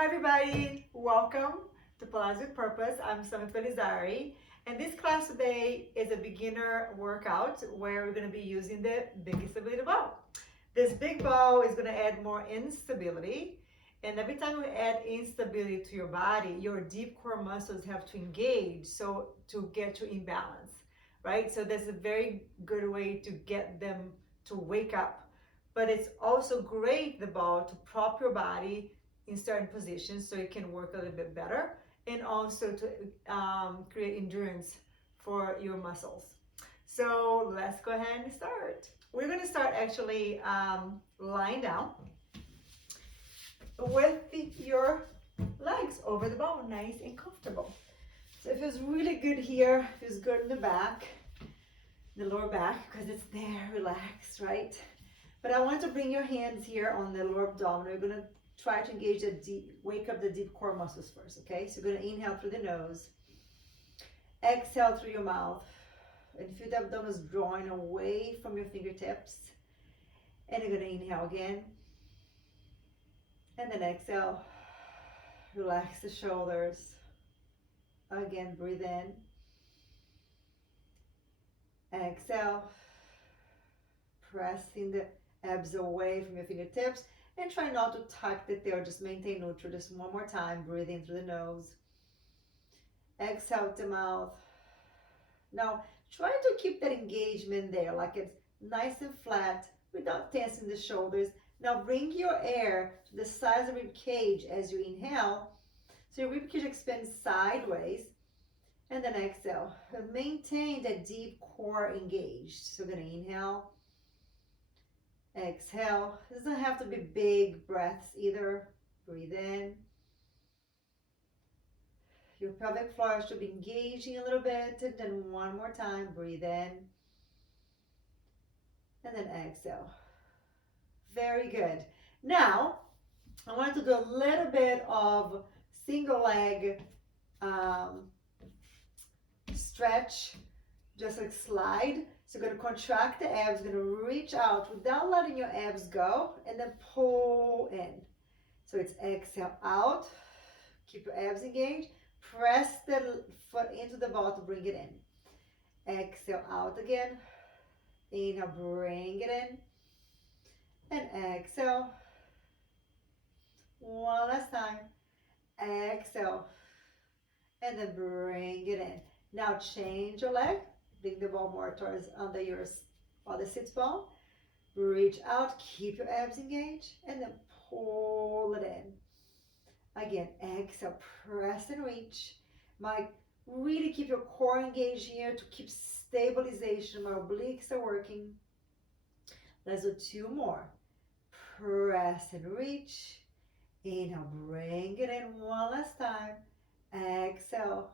Hi everybody, welcome to Pilates with Purpose. I'm Samia Pellizzari, and this class today is a beginner workout where we're going to be using the big stability ball. This big ball is going to add more instability, and every time we add instability to your body, your deep core muscles have to engage so to get you in balance, right? So that's a very good way to get them to wake up. But it's also great, the ball, to prop your body in certain positions so it can work a little bit better, and also to create endurance for your muscles. So let's go ahead and start. We're going to start actually lying down with your legs over the ball, nice and comfortable. So it feels really good here, feels good in the back, the lower back, because it's there, relaxed, right? But I want to bring your hands here on the lower abdominal. You're going to try to engage the deep, wake up the deep core muscles first, okay? So you're gonna inhale through the nose, exhale through your mouth, and feel the abdomen is drawing away from your fingertips. And you're gonna inhale again, and then exhale. Relax the shoulders. Again, breathe in. Exhale. Pressing the abs away from your fingertips. And try not to tuck the tail, just maintain neutral. Just one more time, breathe in through the nose. Exhale with the mouth. Now, try to keep that engagement there, like it's nice and flat without tensing the shoulders. Now, bring your air to the sides of the rib cage as you inhale. So your rib cage expands sideways. And then exhale. Maintain that deep core engaged. So we're going to inhale. Exhale. It doesn't have to be big breaths either. Breathe in. Your pelvic floor should be engaging a little bit. And then one more time. Breathe in. And then exhale. Very good. Now, I want to do a little bit of single leg stretch, just like slide. So you're going to contract the abs, going to reach out without letting your abs go, and then pull in. So it's exhale out, keep your abs engaged, press the foot into the ball to bring it in. Exhale out again, inhale, bring it in, and exhale. One last time, exhale, and then bring it in. Now change your leg. Bring the ball more towards under your other sit bone. Reach out, keep your abs engaged, and then pull it in. Again, exhale, press and reach. Really keep your core engaged here to keep stabilization. My obliques are working. Let's do two more. Press and reach. Inhale, bring it in one last time. Exhale.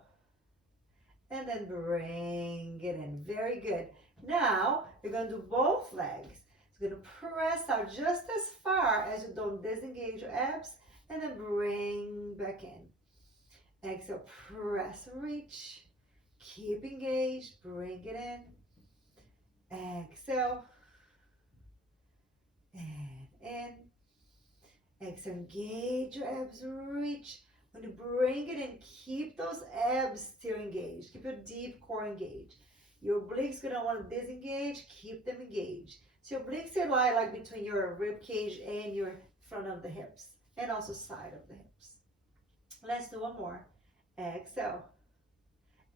And then bring it in. Very good. Now, you're going to do both legs. So you're going to press out just as far as you don't disengage your abs, and then bring back in. Exhale, press, reach. Keep engaged. Bring it in. Exhale. And in. Exhale, engage your abs. Reach. When you bring it in, keep those abs still engaged. Keep your deep core engaged. Your obliques gonna want to disengage. Keep them engaged. So your obliques lie like between your rib cage and your front of the hips, and also side of the hips. Let's do one more. Exhale,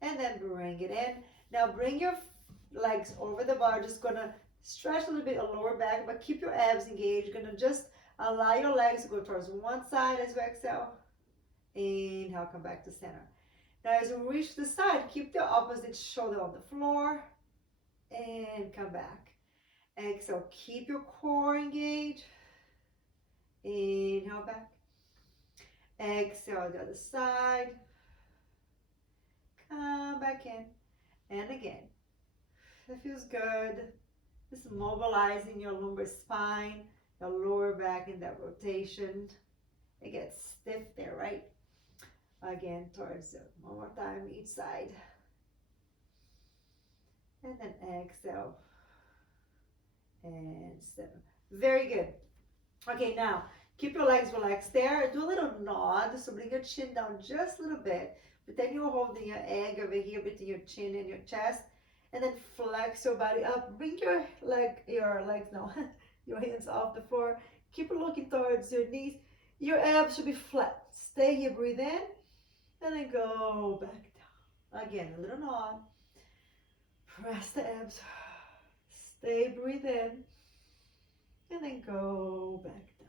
and then bring it in. Now bring your legs over the bar. Just gonna stretch a little bit on lower back, but keep your abs engaged. You're gonna just allow your legs to go towards one side as you exhale. Inhale, come back to center. Now as you reach the side, keep the opposite shoulder on the floor and come back. Exhale, keep your core engaged. Inhale back. Exhale, the other side. Come back in. And again. That feels good. This is mobilizing your lumbar spine, your lower back in that rotation. It gets stiff there, right? Again, towards one more time each side. And then exhale. And 7. Very good. Okay, now Keep your legs relaxed there. Do a little nod. So bring your chin down just a little bit. But then you're holding your egg over here between your chin and your chest. And then flex your body up. Bring your legs now, your hands off the floor. Keep looking towards your knees. Your abs should be flat. Stay here, breathe in. And then go back down. Again, a little nod. Press the abs. Stay, breathe in. And then go back down.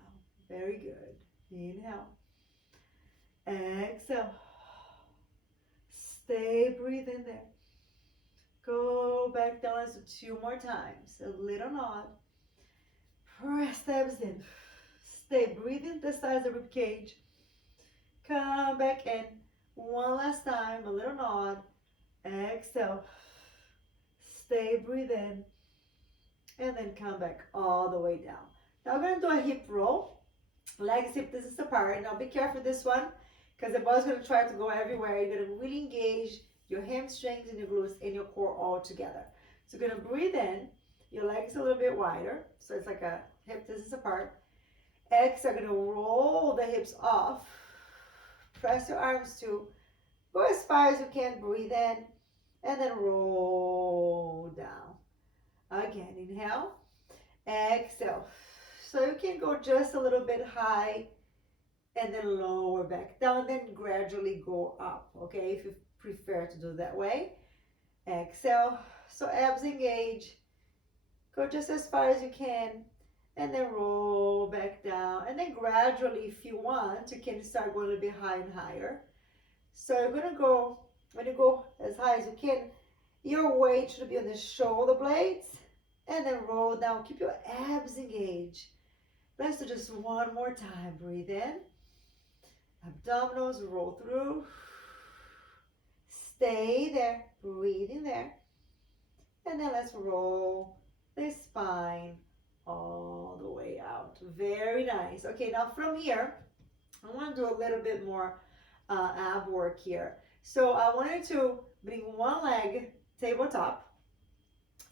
Very good. Inhale. Exhale. Stay, breathe in there. Go back down. So 2 more times. A little nod. Press the abs in. Stay, breathe in the sides of the rib cage. Come back in. One last time. A little nod. Exhale. Stay, breathe in. And then come back all the way down. Now we're going to do a hip roll. Legs hip distance apart. Now be careful with this one because the ball's going to try to go everywhere. You're going to really engage your hamstrings and your glutes and your core all together. So you're going to breathe in. Your legs a little bit wider. So it's like a hip distance apart. Exhale, going to roll the hips off. Press your arms to go as far as you can. Breathe in. And then roll down. Again, inhale, exhale. So you can go just a little bit high and then lower back down, then gradually go up, okay, if you prefer to do that way. Exhale, so abs engage. Go just as far as you can and then roll back down. And then gradually, if you want, you can start going a little bit higher and higher. So you're going to go, when you go as high as you can, your weight should be on the shoulder blades. And then roll down. Keep your abs engaged. Let's do just one more time. Breathe in. Abdominals roll through. Stay there. Breathe in there. And then let's roll the spine all the way out. Very nice. Okay, now from here, I want to do a little bit more ab work here. So I wanted to bring one leg tabletop.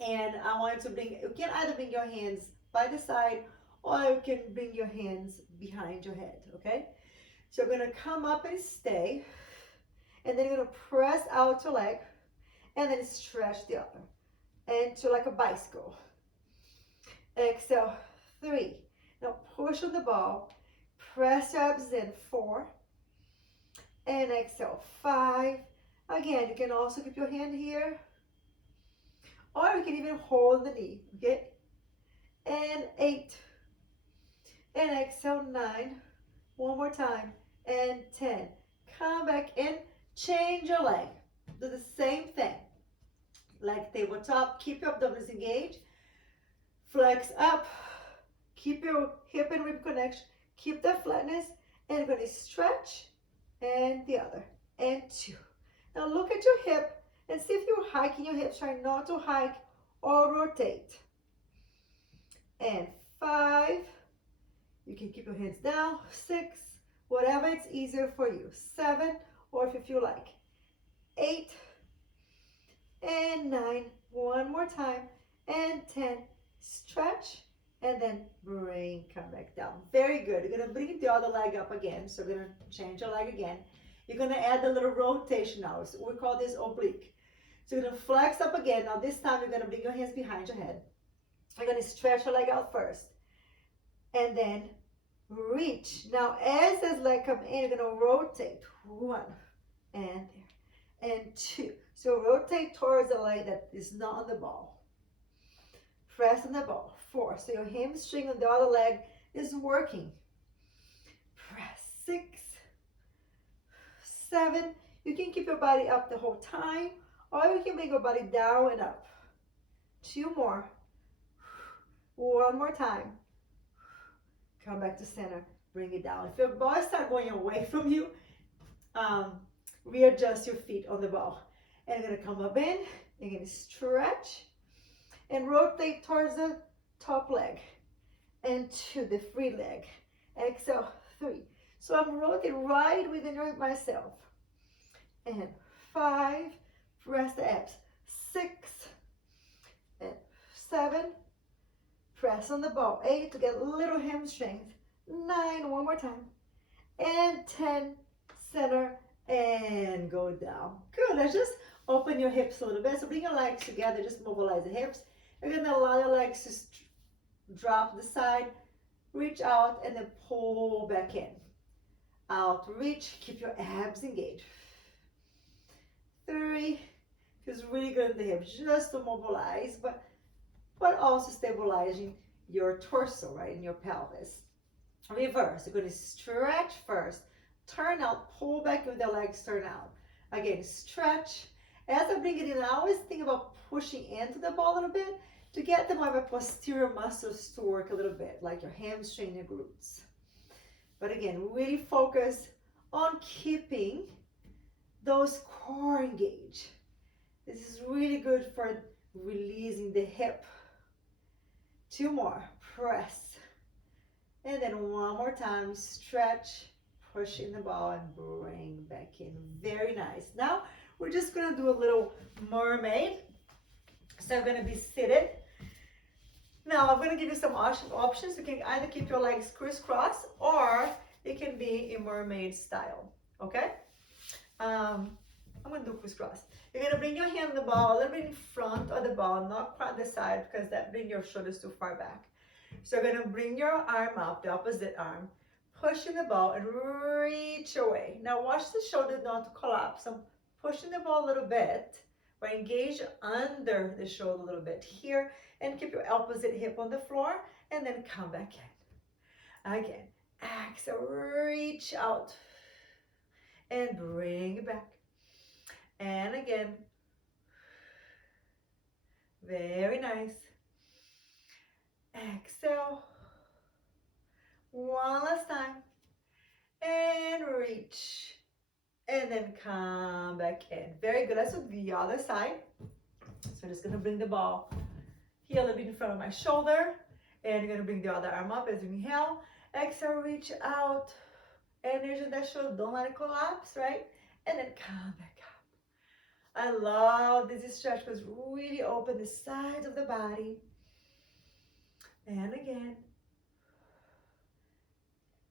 And I want to bring, you can either bring your hands by the side or you can bring your hands behind your head, okay? So you're going to come up and stay. And then you're going to press out your leg and then stretch the other. Into like a bicycle. Exhale, 3. Now push on the ball. Press your abs in, 4. And exhale, 5. Again, you can also keep your hand here. Or you can even hold the knee, okay? And 8. And exhale, 9. One more time. And 10. Come back in. Change your leg. Do the same thing. Leg tabletop. Keep your abdominals engaged. Flex up. Keep your hip and rib connection. Keep the flatness. And you're going to stretch. And the other. And 2. Now look at your hip. And see if you're hiking your hips. Try not to hike or rotate. And 5. You can keep your hands down. 6. Whatever it's easier for you. 7. Or if you feel like. 8. And 9. One more time. And 10. Stretch. And then bring, come back down. Very good. You're going to bring the other leg up again. So we're going to change your leg again. You're going to add a little rotation now. So we call this oblique. So you're going to flex up again. Now this time you're going to bring your hands behind your head. You're going to stretch your leg out first. And then reach. Now as this leg comes in, you're going to rotate. 1. And there. And 2. So rotate towards the leg that is not on the ball. Press on the ball. 4. So your hamstring on the other leg is working. Press. 6. 7. You can keep your body up the whole time. Or you can bring your body down and up. 2 more. 1 more time. Come back to center. Bring it down. If your ball starts going away from you, readjust your feet on the ball. And you're going to come up in. You're going to stretch. And rotate towards the top leg. And to the free leg. Exhale. 3. So I'm rotating right within myself. And 5. Press the abs. 6. And 7. Press on the ball. 8 to get little hamstrings. 9, one more time, and 10, center, and go down. Good. Let's just open your hips a little bit. So bring your legs together, just mobilize the hips. You're gonna allow your legs to drop the side, reach out, and then pull back in. Out, reach, keep your abs engaged. 3, feels really good in the hips, just to mobilize, but also stabilizing your torso, right, in your pelvis. Reverse, you're gonna stretch first, turn out, pull back with the legs, turn out. Again, stretch. As I bring it in, I always think about pushing into the ball a little bit to get the more of a posterior muscles to work a little bit, like your hamstring and glutes. But again, really focus on keeping those core engaged. This is really good for releasing the hip. 2 more, press. And then one more time, stretch, push in the ball and bring back in. Very nice. Now we're just gonna do a little mermaid. So I'm gonna be seated. Now I'm gonna give you some options. You can either keep your legs crisscross or it can be in mermaid style, okay? I'm gonna do crisscross. You're gonna bring your hand on the ball a little bit in front of the ball, not quite the side because that brings your shoulders too far back. So you're gonna bring your arm up, the opposite arm, push in the ball and reach away. Now watch the shoulder not to collapse. I'm pushing the ball a little bit, but engage under the shoulder a little bit here and keep your opposite hip on the floor and then come back in. Again, exhale, reach out and bring it back. And again, very nice. Exhale. One last time. And reach. And then come back in. Very good. Let's do the other side. So I'm just going to bring the ball here a little bit in front of my shoulder. And I'm going to bring the other arm up as you inhale. Exhale, reach out. Energy in that shoulder. Don't let it collapse, right? And then come back up. I love this stretch because really open the sides of the body. And again,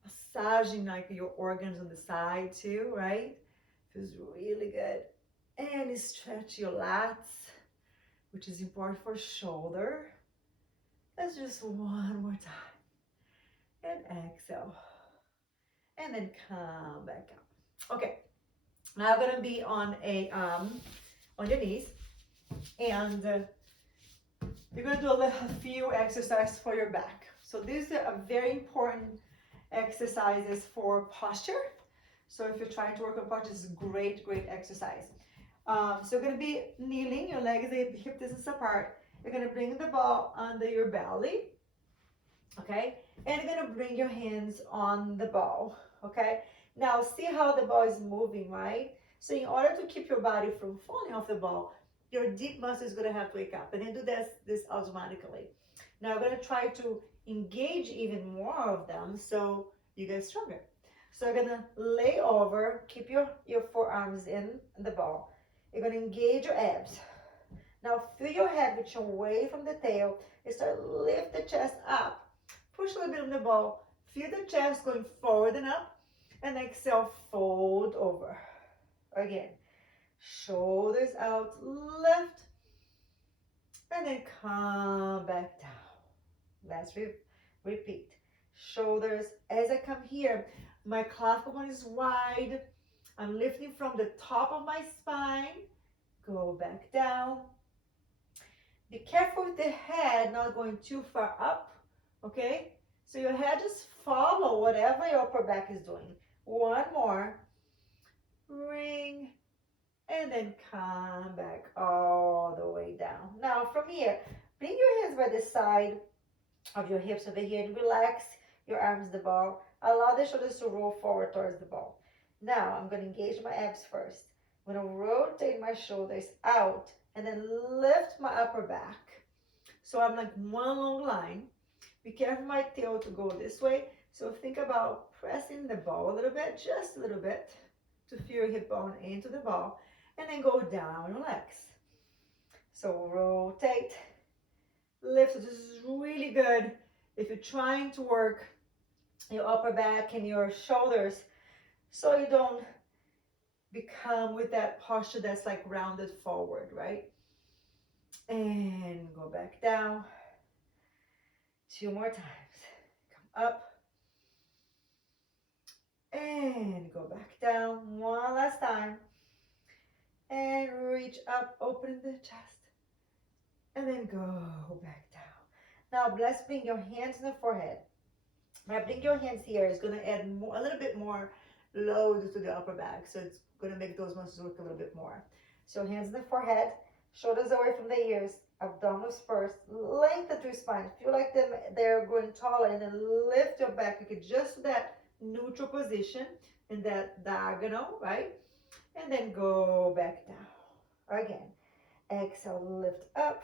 massaging like your organs on the side too, right? Feels really good. And stretch your lats, which is important for shoulder. Let's just one more time. And exhale. And then come back up. Okay. Now I'm gonna be on your knees, and you're gonna do a few exercises for your back. So these are very important exercises for posture. So if you're trying to work on posture, this is great exercise. So you're gonna be kneeling, your legs are hip distance apart. You're gonna bring the ball under your belly, okay? And you're gonna bring your hands on the ball, okay? Now see how the ball is moving, right? So in order to keep your body from falling off the ball, your deep muscle is gonna have to wake up, and then do this automatically. Now I'm gonna try to engage even more of them so you get stronger. So you're gonna lay over, keep your forearms in the ball. You're gonna engage your abs. Now feel your head reach away from the tail. You start to lift the chest up. Push a little bit on the ball. Feel the chest going forward and up. And exhale, fold over. Again, shoulders out, lift. And then come back down. Let's repeat. Shoulders, as I come here, my clavicle bone is wide. I'm lifting from the top of my spine. Go back down. Be careful with the head not going too far up, okay? So your head just follow whatever your upper back is doing. One more. Ring. And then come back all the way down. Now from here, bring your hands by the side of your hips over here and relax your arms, the ball. Allow the shoulders to roll forward towards the ball. Now I'm going to engage my abs first. I'm going to rotate my shoulders out and then lift my upper back. So I'm like one long line. Be careful my tail to go this way. So think about pressing the ball a little bit, just a little bit, to feel your hip bone into the ball. And then go down, relax. So rotate, lift. So this is really good if you're trying to work your upper back and your shoulders, so you don't become with that posture that's like rounded forward, right? And go back down. 2 more times. Come up and go back down. One last time. And reach up, open the chest, and then go back down. Now let's bring your hands to the forehead. When I bring your hands here, it's going to add more, a little bit more load to the upper back. So it's going to make those muscles work a little bit more. So hands in the forehead, shoulders away from the ears, abdominals first, lengthen through spine. Feel like they're growing taller, and then lift your back. You can just that neutral position in that diagonal, right? And then go back down. Again, exhale, lift up.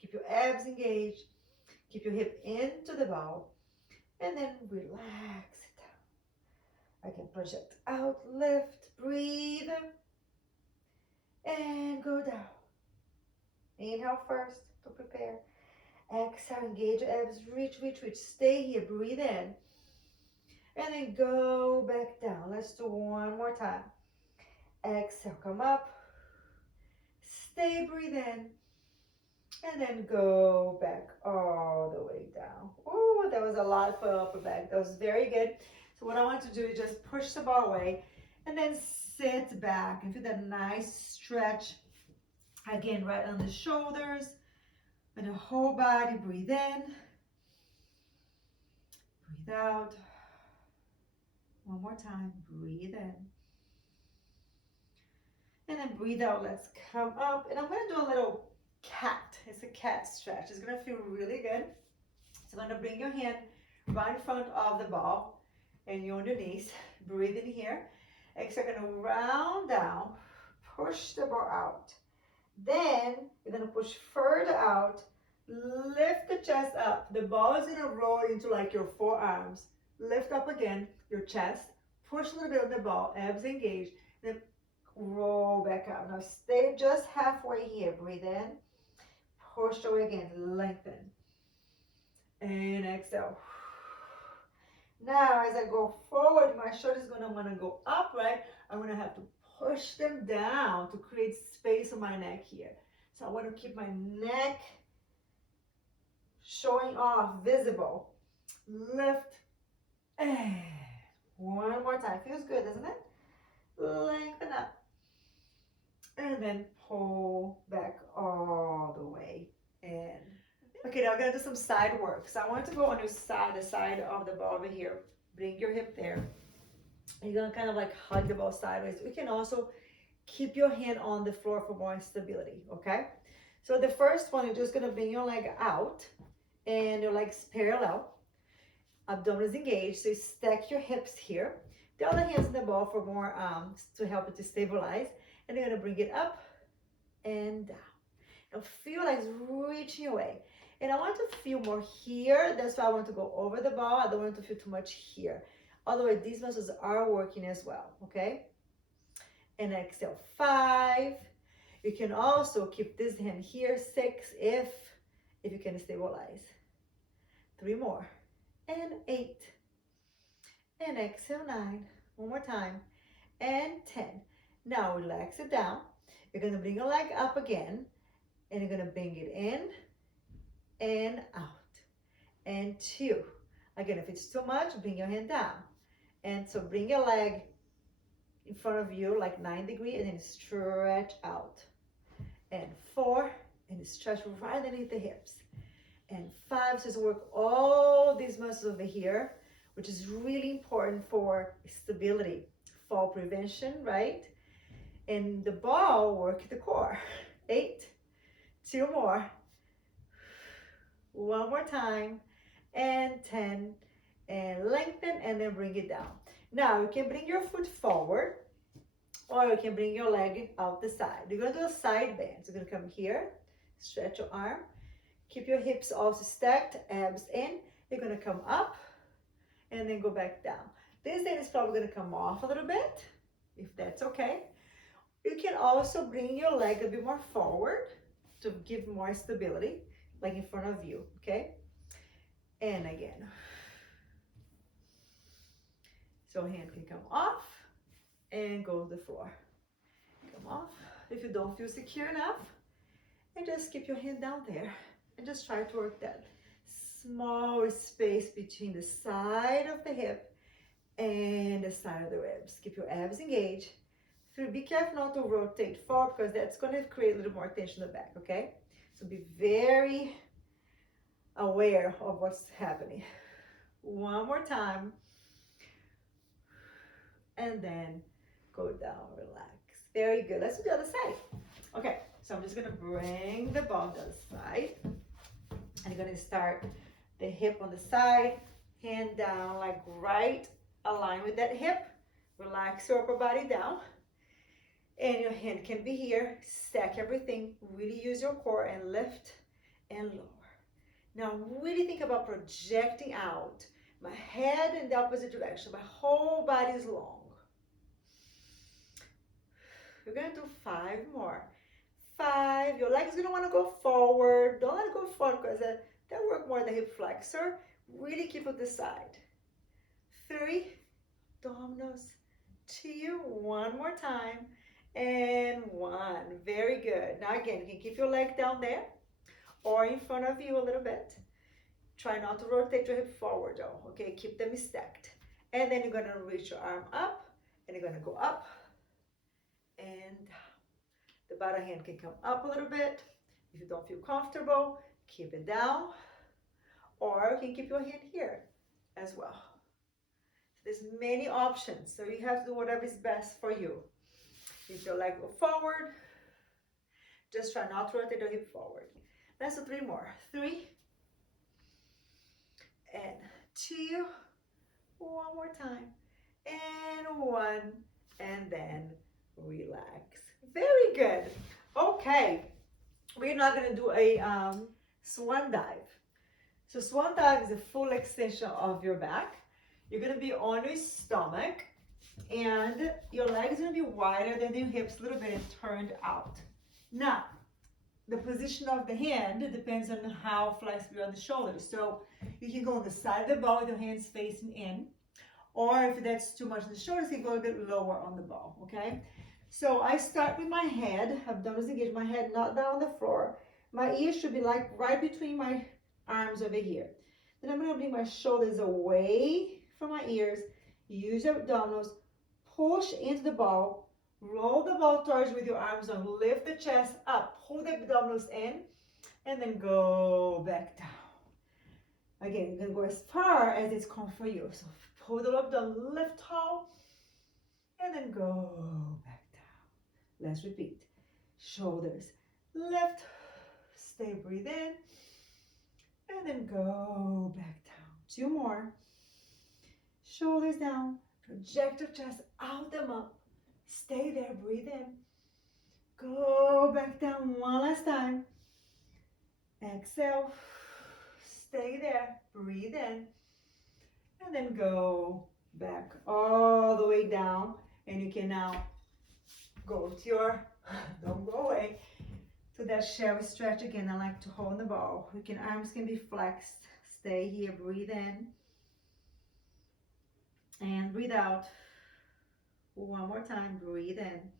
Keep your abs engaged. Keep your hip into the ball. And then relax it down. Again, project out, lift, breathe. And go down. Inhale first to prepare. Exhale, engage your abs, reach, reach, reach. Stay here, breathe in. And then go back down. Let's do one more time. Exhale, come up. Stay, breathe in. And then go back all the way down. Ooh, that was a lot for upper back. That was very good. So what I want to do is just push the bar away and then sit back and do that nice stretch. Again, right on the shoulders and the whole body. Breathe in. Breathe out. One more time. Breathe in. And then breathe out. Let's come up. And I'm going to do a little cat. It's a cat stretch. It's going to feel really good. So I'm going to bring your hand right in front of the ball and you're on your knees. Breathe in here. Exhale, going to round down. Push the bar out. Then you're going to push further out. Lift the chest up. The ball is going to roll into like your forearms. Lift up again your chest. Push a little bit on the ball. Abs engaged. Then roll back out. Now stay just halfway here. Breathe in. Push away again. Lengthen. And exhale. Now as I go forward, my shoulders are going to want to go up, right? I'm going to have to push them down to create space on my neck here. So I want to keep my neck showing off, visible. Lift. And one more time. Feels good, doesn't it? Lengthen up. And then pull back all the way in. Okay, now I'm going to do some side work. So I want to go on your side, the side of the ball over here. Bring your hip there. You're going to kind of like hug the ball sideways. You can also keep your hand on the floor for more stability, okay? So the first one, you're just going to bring your leg out and your legs parallel. Abdominals engaged, so you stack your hips here. The other hand's in the ball for more, to help it to stabilize. And you're going to bring it up and down. Now feel like it's reaching away. And I want to feel more here. That's why I want to go over the ball. I don't want to feel too much here. Otherwise, these muscles are working as well, okay? And exhale, 5. You can also keep this hand here, 6, if you can stabilize. 3 more. And 8. And exhale, 9. One more time. And 10. Now relax it down. You're going to bring your leg up again. And you're going to bring it in and out. And 2. Again, if it's too much, bring your hand down. And so bring your leg in front of you like 90 degrees and then stretch out. And 4, and stretch right underneath the hips. And 5, so work all these muscles over here, which is really important for stability, fall prevention, right? And the ball, work the core. 8, 2 more. 1 more time. And 10. And lengthen and then bring it down. Now you can bring your foot forward or you can bring your leg out the side. You're going to do a side bend. So you're going to come here, stretch your arm, keep your hips also stacked, abs in. You're going to come up and then go back down. This end is probably going to come off a little bit, if that's okay. You can also bring your leg a bit more forward to give more stability, like in front of you, okay? And again. So hand can come off and go to the floor. Come off. If you don't feel secure enough, and just keep your hand down there and just try to work that small space between the side of the hip and the side of the ribs. Keep your abs engaged. Be careful not to rotate forward because that's going to create a little more tension in the back, okay? So be very aware of what's happening. One more time. And then go down, relax. Very good. Let's do the other side. Okay, so I'm just going to bring the ball to the side. And you're going to start the hip on the side, hand down, like right align with that hip. Relax your upper body down. And your hand can be here. Stack everything. Really use your core and lift and lower. Now really think about projecting out. My head in the opposite direction. My whole body is long. We're going to do 5 more. 5. Your legs are going to want to go forward. Don't let it go forward because that work more the hip flexor. Really keep it the side. 3. Abdominals. 2. One more time. And 1. Very good. Now again, you can keep your leg down there or in front of you a little bit. Try not to rotate your hip forward though. Okay, keep them stacked. And then you're going to reach your arm up and you're going to go up and down. The bottom hand can come up a little bit. If you don't feel comfortable, keep it down. Or you can keep your hand here as well. There's many options, so you have to do whatever is best for you. If your leg go forward, just try not to rotate the hip forward. Let's do 3 more. 3 and 2. One more time. And 1. And then relax. Very good. Okay. We're now going to do a swan dive. So swan dive is a full extension of your back. You're going to be on your stomach. And your legs are going to be wider than your hips a little bit and turned out. Now, the position of the hand depends on how flexible on the shoulders. So you can go on the side of the ball with your hands facing in. Or if that's too much on the shoulders, you can go a bit lower on the ball, okay? So I start with my head, abdominals engaged, my head not down on the floor. My ears should be like right between my arms over here. Then I'm going to bring my shoulders away from my ears. Use your abdominals. Push into the ball, roll the ball towards you with your arms on, lift the chest up, pull the abdominals in, and then go back down. Again, you're going to go as far as it's comfortable for you. So pull the abdominal, lift tall, and then go back down. Let's repeat. Shoulders, lift, stay, breathe in, and then go back down. 2 more. Shoulders down. Project your chest out them up. Stay there, breathe in. Go back down one last time. Exhale. Stay there, breathe in. And then go back all the way down. And you can now go to your, don't go away, to that shallow stretch again. I like to hold the ball. Arms can be flexed. Stay here, breathe in. And breathe out. One more time, breathe in.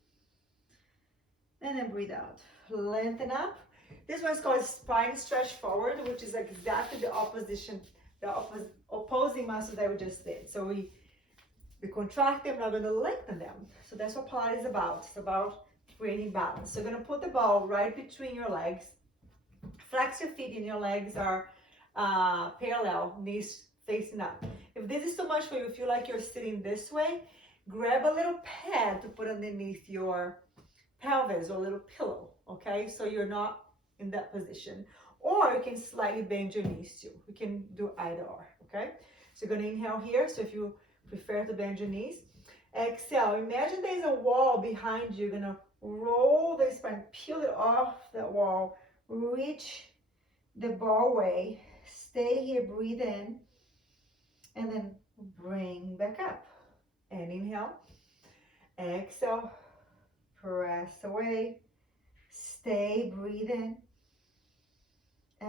And then breathe out. Lengthen up. This one's called spine stretch forward, which is exactly the opposing muscle that we just did. So we contract them, now we're going to lengthen them. So that's what Pilates is about. It's about creating balance. So you're going to put the ball right between your legs. Flex your feet and your legs are parallel, knees facing up. If this is too much for you, if you like you're sitting this way, grab a little pad to put underneath your pelvis or a little pillow, okay? So you're not in that position. Or you can slightly bend your knees too. You can do either or, okay? So you're gonna inhale here. So if you prefer to bend your knees. Exhale, imagine there's a wall behind you. You're gonna roll the spine, peel it off that wall, reach the ball away, stay here, breathe in, and then bring back up. And inhale, exhale, press away, stay, breathe in,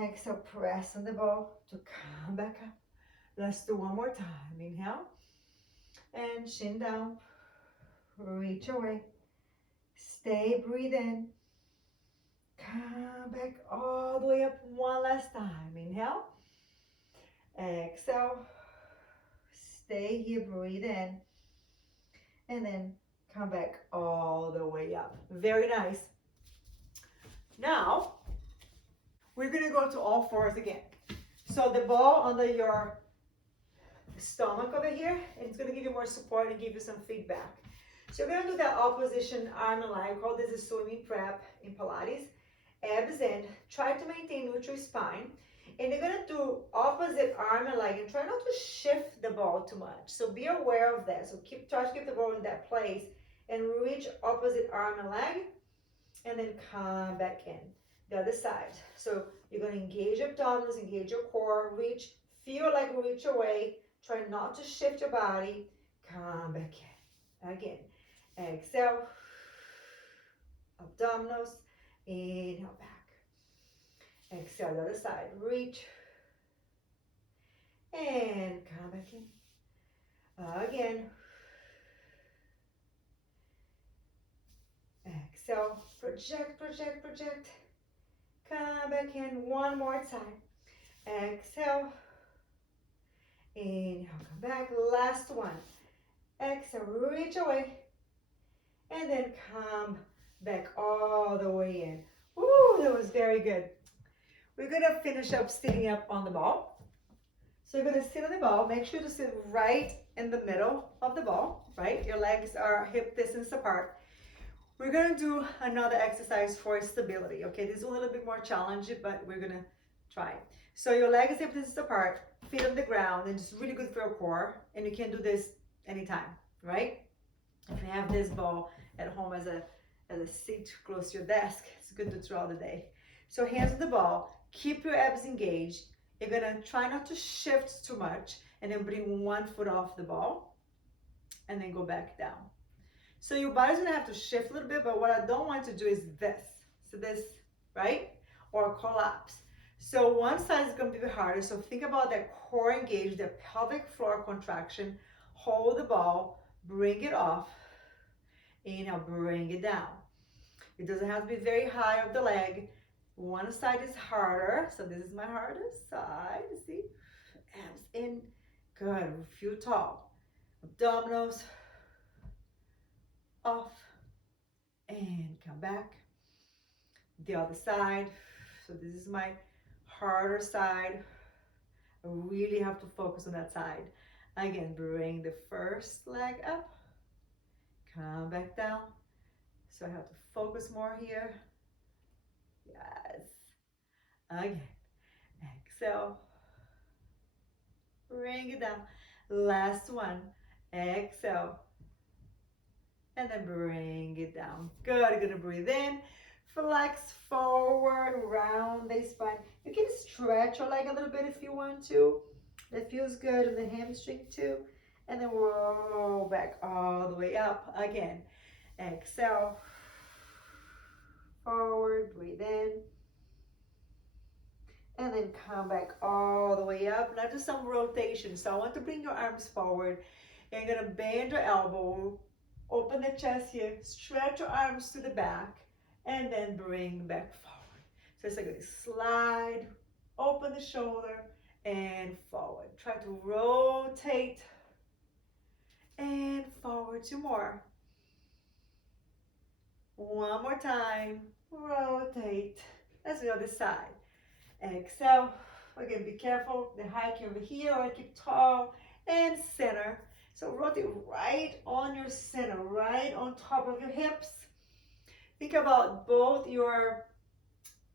exhale, press on the ball to come back up. Let's do one more time. Inhale, And chin down. Reach away. Stay, breathe in. Come back all the way up one last time. Inhale. Exhale. Stay here, breathe in. And then come back all the way up. Very nice. Now, we're gonna go to all fours again. So the ball under your stomach over here, and it's gonna give you more support and give you some feedback. So you're gonna do that opposition arm and leg. We call this a swimming prep in Pilates. Abs in, try to maintain neutral spine. And you're gonna do opposite arm and leg and try not to shift the ball too much. So be aware of that. So try to keep the ball in that place and reach opposite arm and leg and then come back in. The other side. So you're gonna engage your abdominals, engage your core, reach, feel like reach away. Try not to shift your body. Come back in. Again. Exhale. Abdominals. Inhale back. Exhale the other side. Reach. And come back in. Again. Exhale. Project, project, project. Come back in one more time. Exhale. Inhale, come back. Last one. Exhale, reach away. And then come back all the way in. Ooh, that was very good. We're gonna finish up sitting up on the ball. So you're gonna sit on the ball. Make sure to sit right in the middle of the ball, right? Your legs are hip distance apart. We're gonna do another exercise for stability, okay? This is a little bit more challenging, but we're gonna try. So your legs hip distance apart, feet on the ground, and it's really good for your core. And you can do this anytime, right? If you have this ball at home as a seat close to your desk, it's good to throughout the day. So hands on the ball, keep your abs engaged. You're gonna try not to shift too much, and then bring one foot off the ball, and then go back down. So your body's gonna have to shift a little bit, but what I don't want to do is this. So this, right? Or collapse. So one side is gonna be harder, so think about that core engaged, the pelvic floor contraction. Hold the ball, bring it off. Inhale, bring it down. It doesn't have to be very high up the leg. One side is harder, so this is my hardest side. See? Abs in. Good. Feel tall. Abdominals. Off. And come back. The other side. So this is my harder side. I really have to focus on that side. Again, bring the first leg up. Come back down. So I have to focus more here. Yes. Again. Exhale. Bring it down. Last one. Exhale. And then bring it down. Good. You're gonna breathe in. Flex forward, round the spine. You can stretch your leg a little bit if you want to. That feels good in the hamstring too. And then roll back all the way up again. Exhale. Forward, breathe in. And then come back all the way up. Now do some rotation. So I want to bring your arms forward. And you're gonna bend your elbow, open the chest here, stretch your arms to the back, and then bring back forward. So it's like a slide, open the shoulder, and forward. Try to rotate and forward. Two more. One more time. Rotate. That's the other side. Exhale. Again, be careful. The hike over here. I keep tall and center. So rotate right on your center, right on top of your hips. Think about both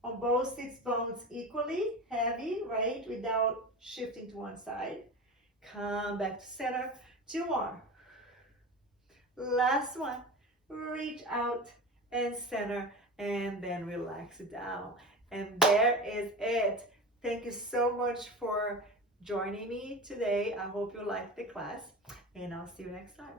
on both sits bones equally heavy, right? Without shifting to one side. Come back to center. Two more. Last one. Reach out and center, and then relax it down. And there is it. Thank you so much for joining me today. I hope you liked the class, and I'll see you next time.